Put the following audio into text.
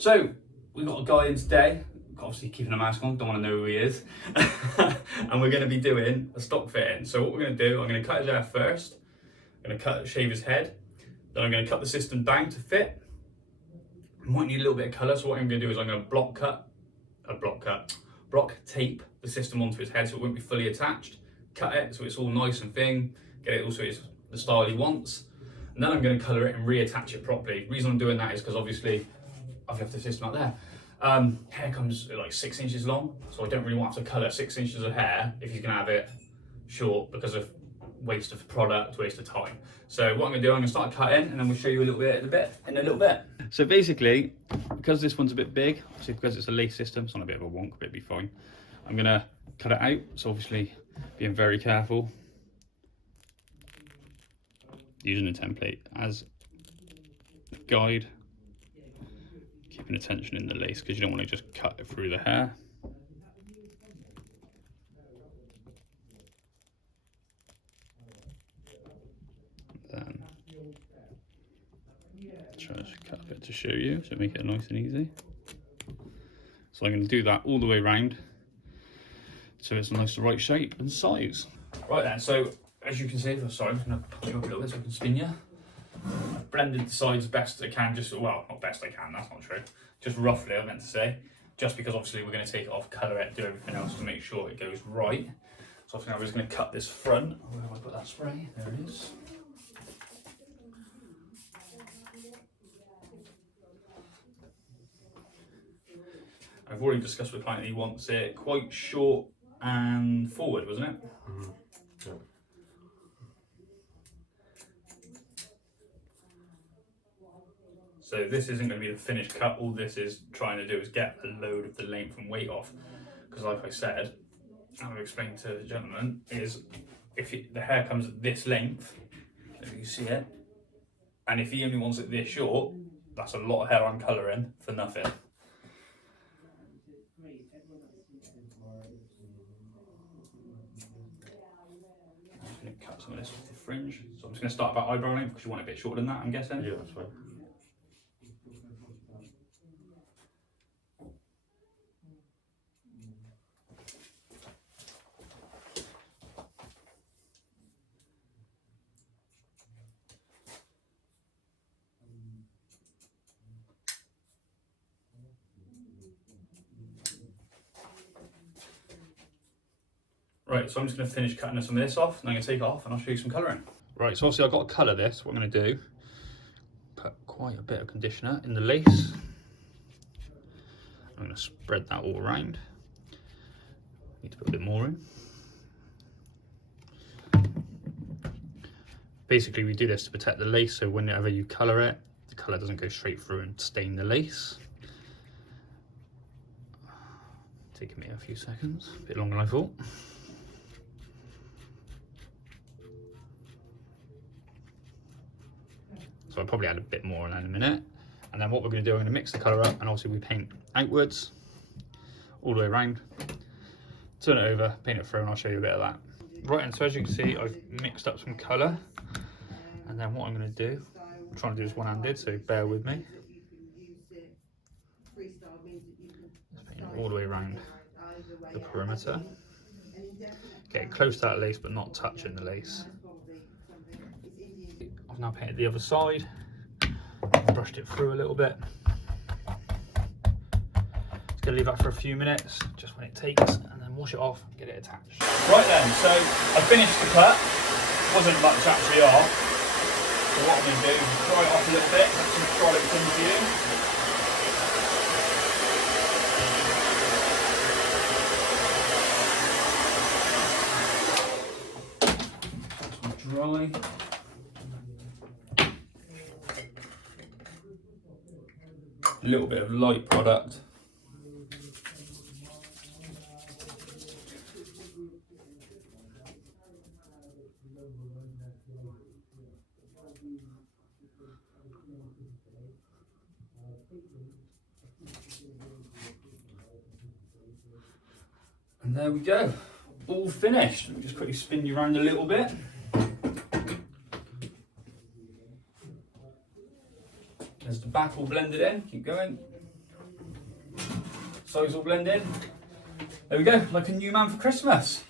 So we've got a guy in today, obviously keeping a mask on, don't want to know who he is. And we're going to be doing a stock fitting. So what we're going to do, I'm going to cut his hair first, I'm going to shave his head, then I'm going to cut the system down to fit. I might need a little bit of colour, so what I'm going to do is I'm going to block tape the system onto his head so it won't be fully attached, cut it so it's all nice and thin, get it also the style he wants, and then I'm going to colour it and reattach it properly. The reason I'm doing that is because obviously I've left the system out there. Hair comes like 6 inches long, so I don't really want to colour 6 inches of hair if he's going to have it short because of waste of product, waste of time. So what I'm going to do, I'm going to start cutting and then we'll show you a little bit in a little bit. So basically, because this one's a bit big, obviously because it's a lace system, it's not a bit of a wonk, but it'll be fine. I'm going to cut it out, so obviously being very careful. Using a template as a guide. Keeping attention in the lace because you don't want to just cut it through the hair. Then try to cut a bit to show you, so make it nice and easy. So I'm going to do that all the way around so it's a nice right shape and size. Right then, so as you can see, sorry, I'm just going to pull you up a little bit so I can spin you. I've blended the sides best I can, well, not best I can, that's not true. Just roughly, I meant to say. Just because obviously we're going to take it off, colour it, do everything else to make sure it goes right. So obviously I'm just going to cut this front. Where have I put that spray? There it is. I've already discussed with the client that he wants it quite short and forward, wasn't it? Mm-hmm. Yeah. So this isn't going to be the finished cut. All this is trying to do is get a load of the length and weight off. Because like I said, I've explained to the gentleman, is if the hair comes at this length, if you see it, and if he only wants it this short, that's a lot of hair I'm colouring for nothing. I'm just going to cut some of this off the fringe. So I'm just going to start about eyebrow length because you want it a bit shorter than that, I'm guessing. Yeah, that's fine. Right, so I'm just going to finish cutting some of this off, and I'm going to take it off and I'll show you some colouring. Right, so obviously I've got to colour this. What I'm going to do, put quite a bit of conditioner in the lace. I'm going to spread that all around. Need to put a bit more in. Basically we do this to protect the lace, so whenever you colour it, the colour doesn't go straight through and stain the lace. Taking me a few seconds, a bit longer than I thought. So I'll probably add a bit more in a minute. And then what we're going to do, I'm going to mix the colour up, and obviously we paint outwards, all the way around. Turn it over, paint it through, and I'll show you a bit of that. Right, and so as you can see, I've mixed up some colour. And then what I'm going to do, I'm trying to do this one-handed, so bear with me. Just paint it all the way around the perimeter. Getting close to that lace, but not touching the lace. I've now painted the other side, brushed it through a little bit. Just gonna leave that for a few minutes, just when it takes, and then wash it off and get it attached. Right then, so I finished the cut. Wasn't much actually off. So what I'm gonna do is dry it off a little bit, let some products into view. Dry. A little bit of light product. And there we go, all finished. Let me just quickly spin you around a little bit. There's the back all blended in, keep going. sides all blend in. There we go, like a new man for Christmas.